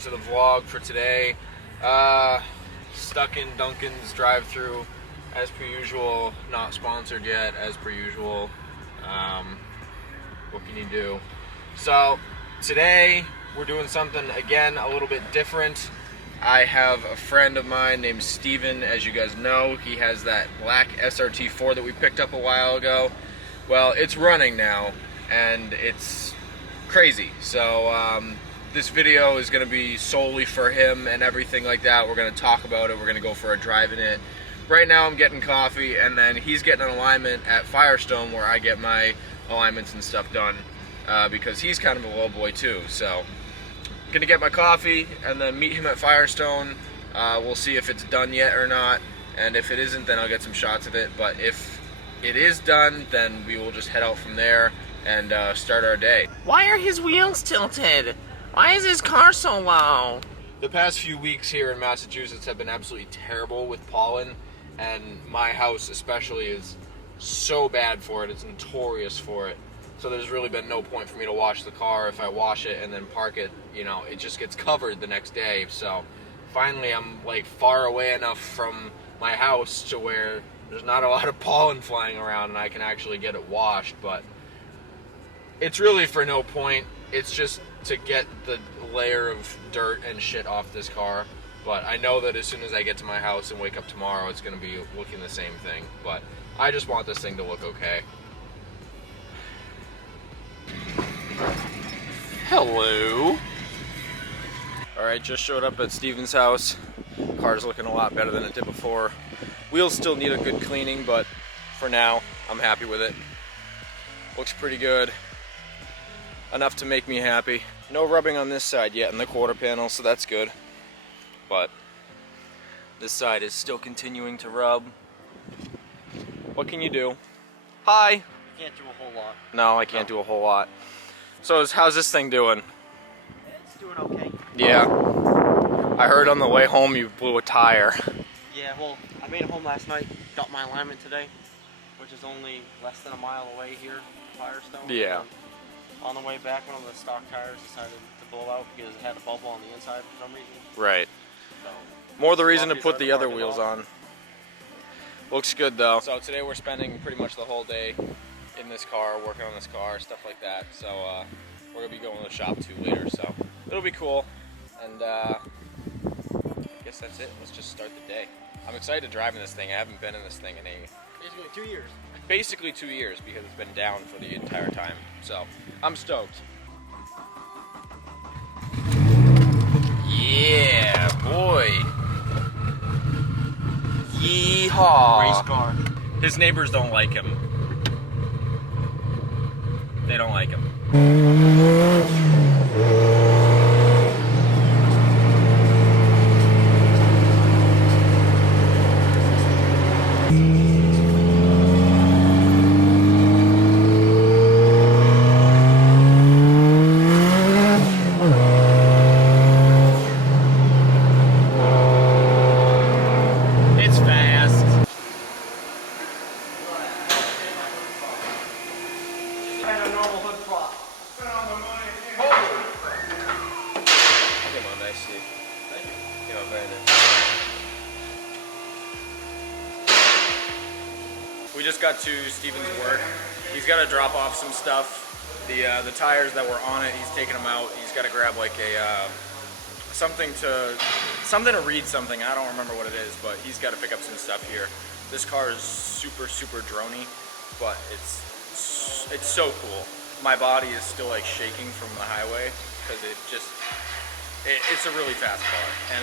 to the vlog for today. Stuck in Dunkin's drive-thru as per usual. Not sponsored yet, as per usual. What can you do? So today we're doing something again a little bit different. I have a friend of mine named Steven. As you guys know, he has that black SRT-4 that we picked up a while ago. Well, it's running now and it's crazy. So this video is going to be solely for him and everything like that. We're going to talk about it. We're going to go for a drive in it. Right now I'm getting coffee, and then he's getting an alignment at Firestone where I get my alignments and stuff done because he's kind of a low boy too. So I'm going to get my coffee and then meet him at Firestone. We'll see if it's done yet or not, and if it isn't, then I'll get some shots of it. But if it is done, then we will just head out from there and start our day. Why are his wheels tilted? Why is his car so low? The past few weeks here in Massachusetts have been absolutely terrible with pollen, and my house especially is so bad for it. It's notorious for it. So there's really been no point for me to wash the car. If I wash it and then park it, you know, it just gets covered the next day. So finally I'm like far away enough from my house to where there's not a lot of pollen flying around and I can actually get it washed. But it's really for no point. It's just to get the layer of dirt and shit off this car. But I know that as soon as I get to my house and wake up tomorrow, it's going to be looking the same thing. But I just want this thing to look okay. Hello. Alright, just showed up at Steven's house. Car's looking a lot better than it did before. Wheels still need a good cleaning, but for now, I'm happy with it. Looks pretty good. Enough to make me happy. No rubbing on this side yet in the quarter panel, so that's good. But this side is still continuing to rub. What can you do? Hi! You can't do a whole lot. No, I can't do a whole lot. So how's this thing doing? It's doing okay. Yeah. I heard on the way home you blew a tire. Yeah, well, I made it home last night, got my alignment today, which is only less than a mile away here at Firestone. Yeah. On the way back, one of the stock tires decided to blow out because it had a bubble on the inside for some reason. Right. So, more the reason to put the other wheels on. Looks good though. So today we're spending pretty much the whole day in this car, working on this car, stuff like that. So we're gonna be going to the shop too later, so it'll be cool. And I guess that's it. Let's just start the day. I'm excited to drive in this thing. I haven't been in this thing in basically 2 years. Basically 2 years because it's been down for the entire time. So I'm stoked. Yeah, boy. Yeehaw. Race car. His neighbors don't like him. They don't like him. We just got to Steven's work. He's got to drop off some stuff. The tires that were on it, he's taking them out. He's got to grab like a something to read something. I don't remember what it is, but he's got to pick up some stuff here. This car is super drony, but it's so cool. My body is still like shaking from the highway because it's a really fast car, and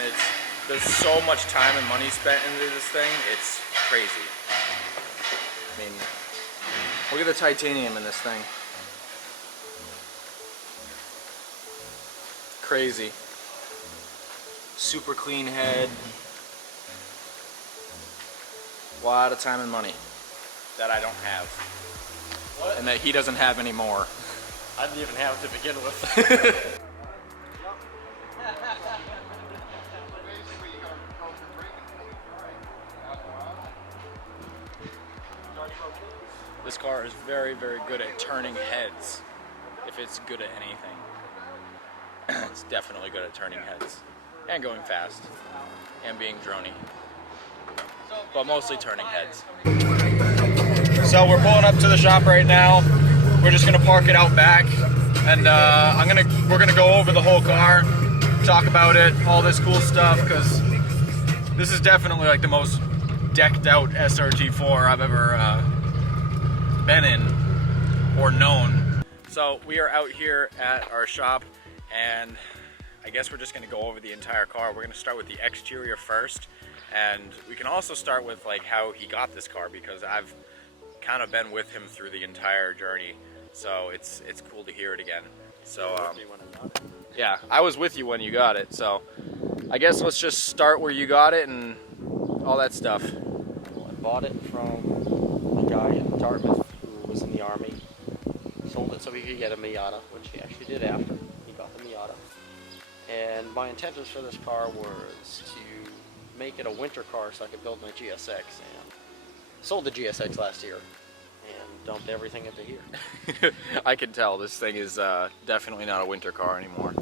there's so much time and money spent into this thing. It's crazy. I mean, look at the titanium in this thing. Crazy. Super clean head. A lot of time and money that I don't have. What? And that he doesn't have anymore. I didn't even have it to begin with. This car is very good at turning heads, if it's good at anything. It's definitely good at turning heads and going fast and being droney, but mostly turning heads. So we're pulling up to the shop right now. We're just gonna park it out back, and we're gonna go over the whole car, talk about it, all this cool stuff, because this is definitely like the most decked out SRT-4 I've ever been in or known. So we are out here at our shop, and I guess we're just gonna go over the entire car. We're gonna start with the exterior first, and we can also start with like how he got this car, because I've kind of been with him through the entire journey, so it's cool to hear it again. So yeah, I was with you when you got it, so I guess let's just start where you got it and all that stuff. Well, I bought it from a guy in Dartmouth who was in the Army. Sold it so he could get a Miata, which he actually did after he got the Miata. And my intentions for this car was to make it a winter car so I could build my GSX. And sold the GSX last year and dumped everything into here. I can tell this thing is definitely not a winter car anymore.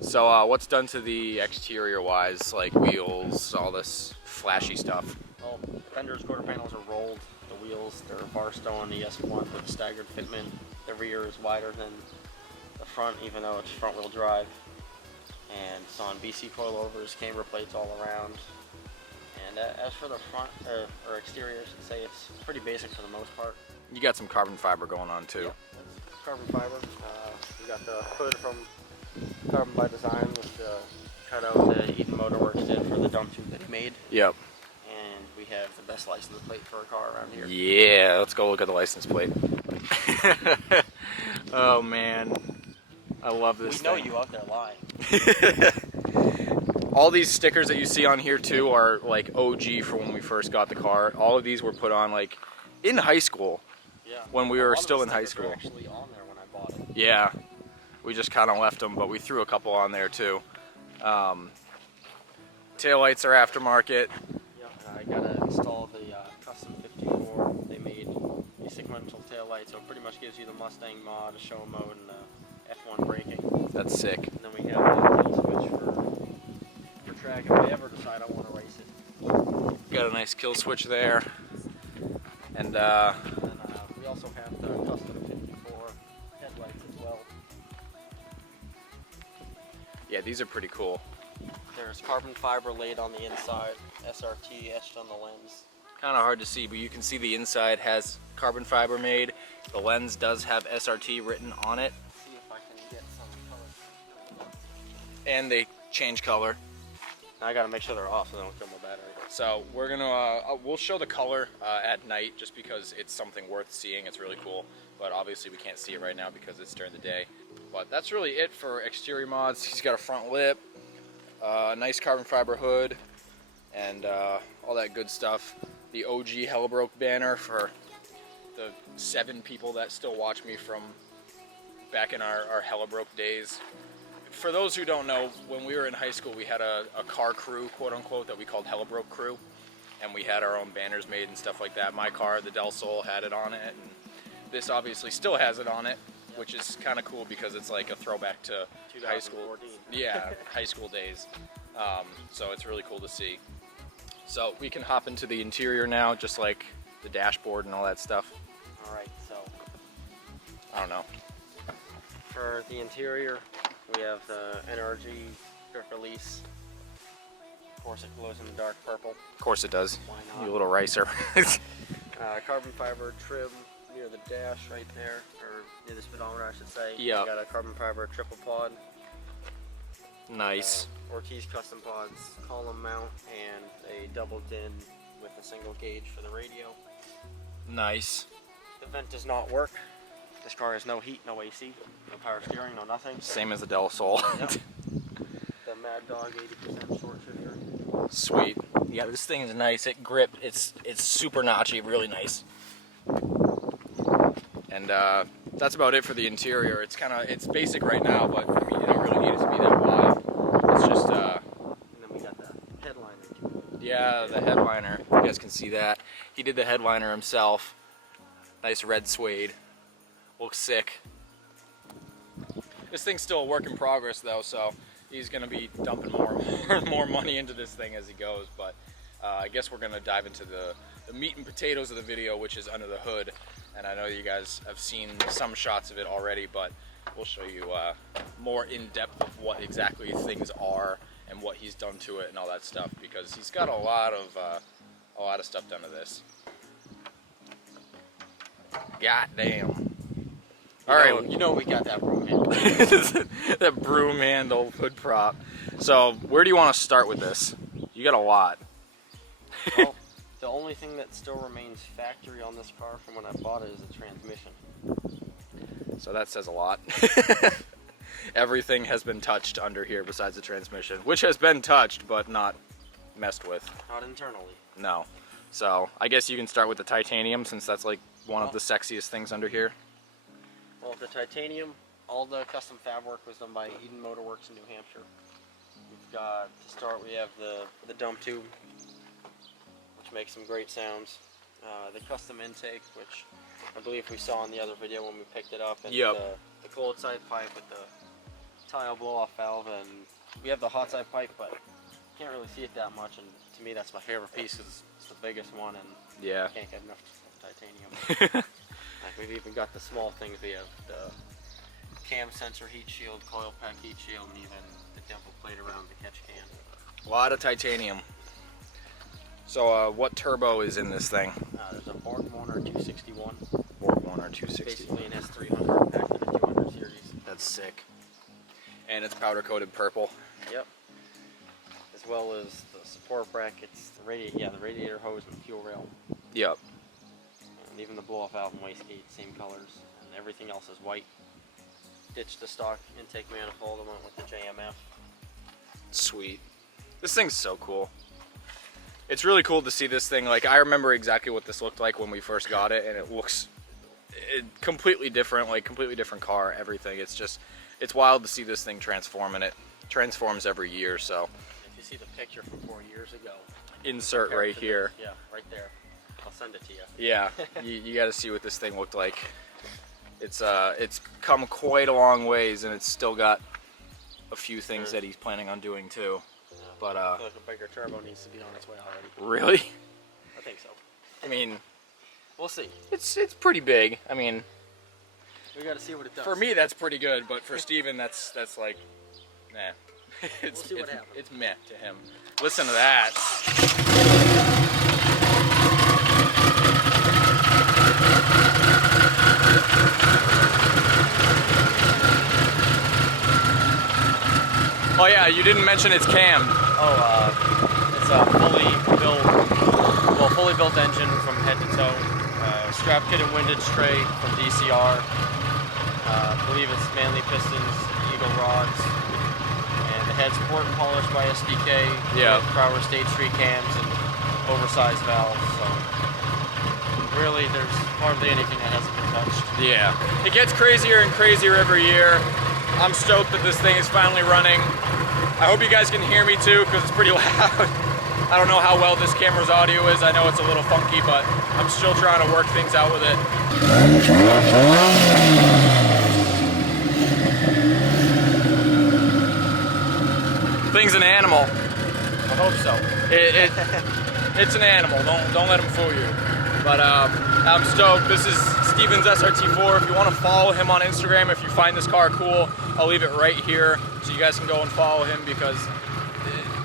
So what's done to the exterior wise, like wheels, all this flashy stuff? Well, fenders, quarter panels are rolled. The wheels, they're Firestone ES1 with a staggered fitment. The rear is wider than the front, even though it's front wheel drive. And it's on BC coilovers, camber plates all around. And as for the front, or exterior, I should say, it's pretty basic for the most part. You got some carbon fiber going on too. Yeah, that's carbon fiber. We got the hood from Carbon by Design with the cutout that Eden Motorworks did for the dump tube that he made. Yep. And we have the best license plate for a car around here. Yeah, let's go look at the license plate. Oh man, I love this We know thing. you out there lying. All these stickers that you see on here too are like OG for when we first got the car. All of these were put on like in high school. Yeah. When we were still in high stickers school. were actually on there when I bought it. Yeah, we just kind of left them, but we threw a couple on there too. Taillights are aftermarket. Yeah, I gotta install the custom 54. They made a sequential taillight, so it pretty much gives you the Mustang mod, a show mode, and F1 braking. That's sick. And then we have the kill switch for track if I ever decide I want to race it. Got a nice kill switch there. And And we also have the custom 54 headlights as well. yeah, these are pretty cool. There's carbon fiber laid on the inside, SRT etched on the lens. Kind of hard to see, but you can see the inside has carbon fiber made. The lens does have SRT written on it. See if I can get some color. And they change color. Now I gotta make sure they're off so they don't kill my battery. So we're gonna, we'll show the color at night just because it's something worth seeing. It's really cool, but obviously we can't see it right now because it's during the day. But that's really it for exterior mods. He's got a front lip, nice carbon fiber hood, and all that good stuff. The OG Hellbroke banner for the 7 people that still watch me from back in our Hellbroke days. For those who don't know, when we were in high school, we had a car crew, quote unquote, that we called Hellbroke Crew, and we had our own banners made and stuff like that. My car, the Del Sol, had it on it, and this obviously still has it on it, which is kind of cool because it's like a throwback to high school. 2014. Yeah, high school days. So it's really cool to see. So we can hop into the interior now, just like the dashboard and all that stuff. Alright, so I don't know. for the interior, we have the NRG grip release. Of course, it glows in the dark purple. Of course it does. Why You not? little ricer. Carbon fiber trim near the dash right there, or near the speedometer, I should say. Yeah. We got a carbon fiber triple pod. Nice. Ortiz custom pods, column mount, and a double din with a single gauge for the radio. Nice. The vent does not work. This car has no heat, no AC, no power steering, no nothing. Same as the Del Sol. Yep. The Mad Dog 80% short shifter. Sweet. Yeah, this thing is nice. It gripped. It's super notchy, really nice. And that's about it for the interior. It's basic right now, but I mean, you don't really need it to be that wide. It's just And then we got the headliner too. yeah, the headliner. You guys can see that. He did the headliner himself. Nice red suede. Looks sick. This thing's still a work in progress though, so he's gonna be dumping more money into this thing as he goes. But I guess we're gonna dive into the meat and potatoes of the video, which is under the hood. And I know you guys have seen some shots of it already, but we'll show you more in depth of what exactly things are and what he's done to it and all that stuff, because he's got a lot of stuff done to this. God damn. All right, you know we got that broom handle. that broom handle hood prop. So where do you want to start with this? You got a lot. Well, the only thing that still remains factory on this car from when I bought it is the transmission. So that says a lot. Everything has been touched under here besides the transmission, which has been touched but not messed with. Not internally. No. So I guess you can start with the titanium, since that's like one of the sexiest things under here. Well, the titanium, all the custom fab work was done by Eden Motor Works in New Hampshire. We've got, to start, we have the dump tube, which makes some great sounds. The custom intake, which I believe we saw in the other video when we picked it up, and the cold side pipe with the tile blow-off valve, and we have the hot side pipe, but you can't really see it that much, and to me that's my favorite piece because it's the biggest one, and yeah, I can't get enough titanium. Like, we've even got the small things. We have the cam sensor heat shield, coil pack heat shield, and even the dimple plate around the catch can. A lot of titanium. So what turbo is in this thing? There's a Borg-Warner 261. Borg-Warner 260. Basically an S300 packed in a 200 series. That's sick. And it's powder coated purple. Yep. As well as the support brackets, the radiator hose and the fuel rail. Yep. And even the blow-off valve and wastegate, same colors. And everything else is white. Ditched the stock intake manifold and went with the JMF. Sweet. This thing's so cool. It's really cool to see this thing. Like, I remember exactly what this looked like when we first got it, and it looks completely different, like completely different car, everything. It's just, it's wild to see this thing transform, and it transforms every year. So if you see the picture from 4 years ago, insert right here. Yeah, right there. I'll send it to you. Yeah, you got to see what this thing looked like. It's come quite a long ways, and it's still got a few things that he's planning on doing too. Yeah, but I feel like a bigger turbo needs to be on its way already. Really? I think so. I mean, we'll see. It's pretty big. I mean, we got to see what it does. For me, that's pretty good, but for Steven, that's like, nah. We'll see what happens. It's meh to him. Listen to that. Oh yeah, you didn't mention it's cammed. It's a fully built engine from head to toe. Strap kit and windage tray from DCR. I believe it's Manley pistons, Eagle rods, and the head's port and polished by SDK. Yeah. With Prower Stage 3 cams and oversized valves. So really, there's hardly anything that hasn't been touched. Yeah. It gets crazier and crazier every year. I'm stoked that this thing is finally running. I hope you guys can hear me too, because it's pretty loud. I don't know how well this camera's audio is. I know it's a little funky, but I'm still trying to work things out with it. Thing's an animal. I hope so. It's an animal. Don't let him fool you. But I'm stoked. This is Steven's SRT-4. If you want to follow him on Instagram, if you find this car cool, I'll leave it right here so you guys can go and follow him, because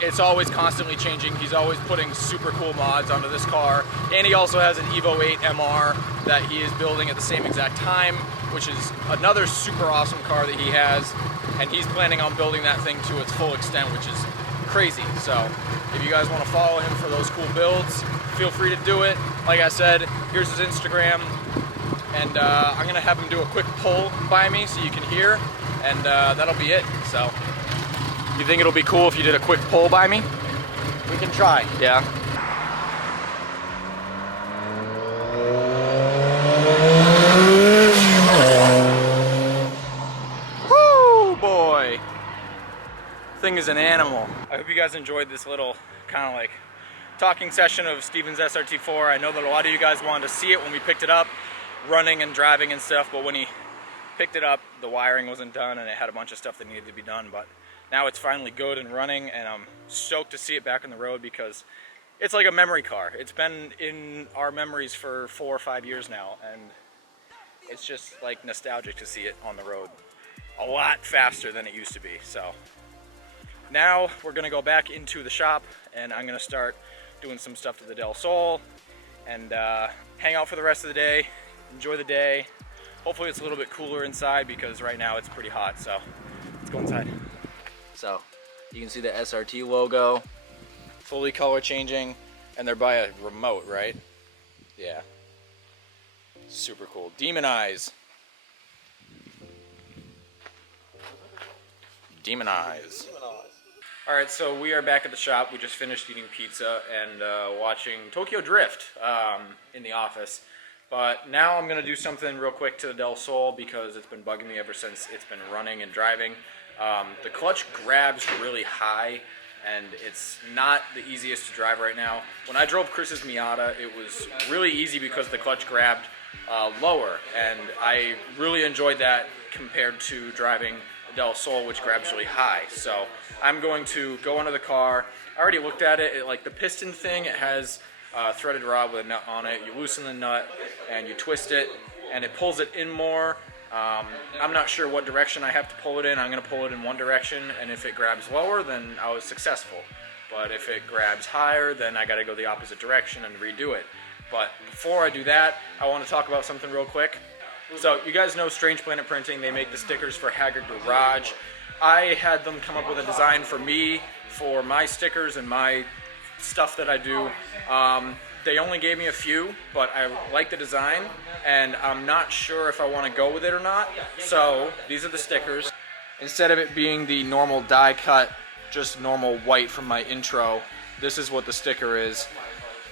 it's always constantly changing. He's always putting super cool mods onto this car. And he also has an Evo 8 MR that he is building at the same exact time, which is another super awesome car that he has. And he's planning on building that thing to its full extent, which is crazy. So if you guys want to follow him for those cool builds, feel free to do it. Like I said, here's his Instagram. And I'm going to have him do a quick poll by me so you can hear. And that'll be it. So, you think it'll be cool if you did a quick poll by me? We can try. Yeah. Woo, boy. Thing is an animal. I hope you guys enjoyed this little kind of like talking session of Steven's SRT-4. I know that a lot of you guys wanted to see it when we picked it up, running and driving and stuff, but when he picked it up, the wiring wasn't done, and it had a bunch of stuff that needed to be done, but now it's finally good and running, and I'm stoked to see it back on the road because it's like a memory car. It's been in our memories for 4 or 5 years now, and it's just like nostalgic to see it on the road a lot faster than it used to be. So now we're gonna go back into the shop, and I'm gonna start doing some stuff to the Del Sol and hang out for the rest of the day, enjoy the day. Hopefully it's a little bit cooler inside because right now it's pretty hot, so let's go inside. So you can see the SRT logo. Fully color changing, and they're by a remote, right? Yeah. Super cool. Demon eyes. Demon eyes. Alright, so we are back at the shop. We just finished eating pizza and watching Tokyo Drift in the office. But now I'm going to do something real quick to the Del Sol because it's been bugging me ever since it's been running and driving. The clutch grabs really high, and it's not the easiest to drive right now. When I drove Chris's Miata, it was really easy because the clutch grabbed lower, and I really enjoyed that compared to driving the Del Sol, which grabs really high. So I'm going to go under the car. I already looked at it. Like the piston thing, it has a threaded rod with a nut on it. You loosen the nut and you twist it, and it pulls it in more. I'm not sure what direction I have to pull it in. I'm going to pull it in one direction, and if it grabs lower, then I was successful. But if it grabs higher, then I got to go the opposite direction and redo it. But before I do that, I want to talk about something real quick. So you guys know Strange Planet Printing. They make the stickers for Haggard Garage. I had them come up with a design for me, for my stickers and my stuff that I do. They only gave me a few, but I like the design, and I'm not sure if I want to go with it or not. So these are the stickers. Instead of it being the normal die cut, just normal white from my intro, this is what the sticker is.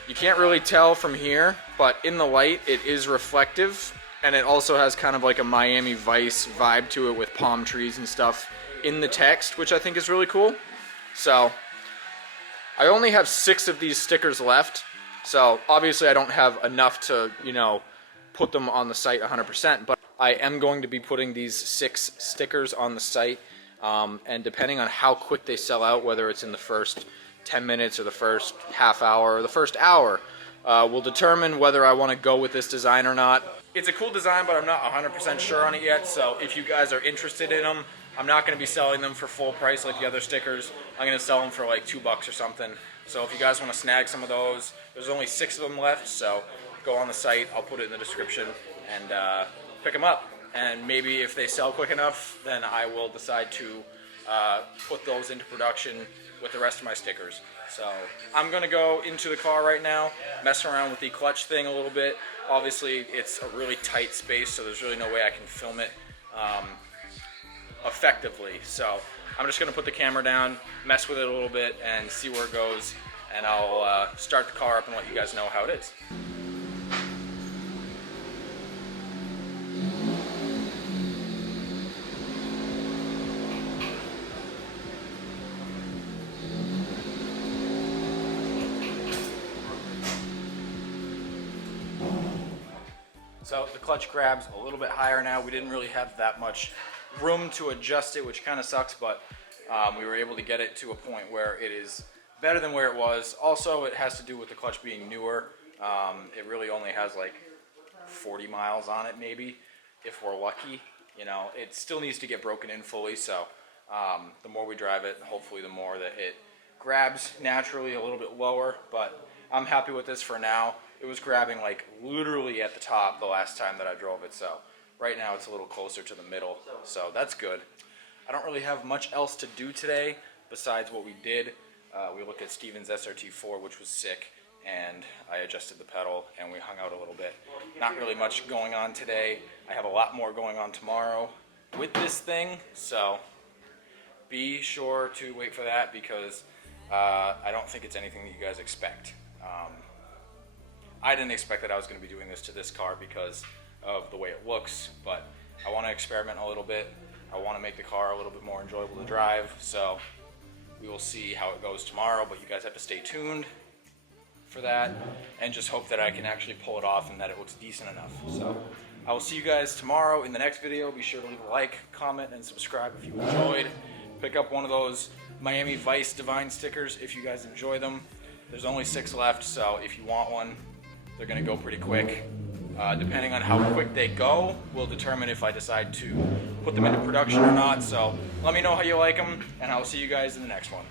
You can't really tell from here, but in the light it is reflective, and it also has kind of like a Miami Vice vibe to it with palm trees and stuff in the text, which I think is really cool. So I only have 6 of these stickers left. So obviously I don't have enough to, you know, put them on the site 100%, but I am going to be putting these 6 stickers on the site, and depending on how quick they sell out, whether it's in the first 10 minutes or the first half hour or the first hour, will determine whether I want to go with this design or not. It's a cool design, but I'm not 100% sure on it yet, so if you guys are interested in them, I'm not going to be selling them for full price like the other stickers. I'm going to sell them for like $2 or something. So if you guys want to snag some of those, there's only 6 of them left, so go on the site, I'll put it in the description, and pick them up. And maybe if they sell quick enough, then I will decide to put those into production with the rest of my stickers. So I'm going to go into the car right now, mess around with the clutch thing a little bit. Obviously it's a really tight space, so there's really no way I can film it effectively. So I'm just going to put the camera down, mess with it a little bit, and see where it goes, and I'll start the car up and let you guys know how it is. So the clutch grabs a little bit higher now. We didn't really have that much room to adjust it, which kind of sucks, but we were able to get it to a point where it is better than where it was. Also, it has to do with the clutch being newer. It really only has like 40 miles on it, maybe, if we're lucky. You know, it still needs to get broken in fully, so the more we drive it, hopefully the more that it grabs naturally a little bit lower, but I'm happy with this for now. It was grabbing like literally at the top the last time that I drove it, so right now it's a little closer to the middle, so that's good. I don't really have much else to do today besides what we did. We looked at Steven's SRT-4, which was sick, and I adjusted the pedal and we hung out a little bit. Not really much going on today. I have a lot more going on tomorrow with this thing, so be sure to wait for that because I don't think it's anything that you guys expect. I didn't expect that I was going to be doing this to this car because of the way it looks, but I want to experiment a little bit. I want to make the car a little bit more enjoyable to drive, so we will see how it goes tomorrow, but you guys have to stay tuned for that and just hope that I can actually pull it off and that it looks decent enough. So I will see you guys tomorrow in the next video. Be sure to leave a like, comment, and subscribe if you enjoyed. Pick up one of those Miami Vice Divine stickers if you guys enjoy them. There's only 6 left, so if you want one, they're gonna go pretty quick. Depending on how quick they go will determine if I decide to put them into production or not. So let me know how you like them, and I'll see you guys in the next one.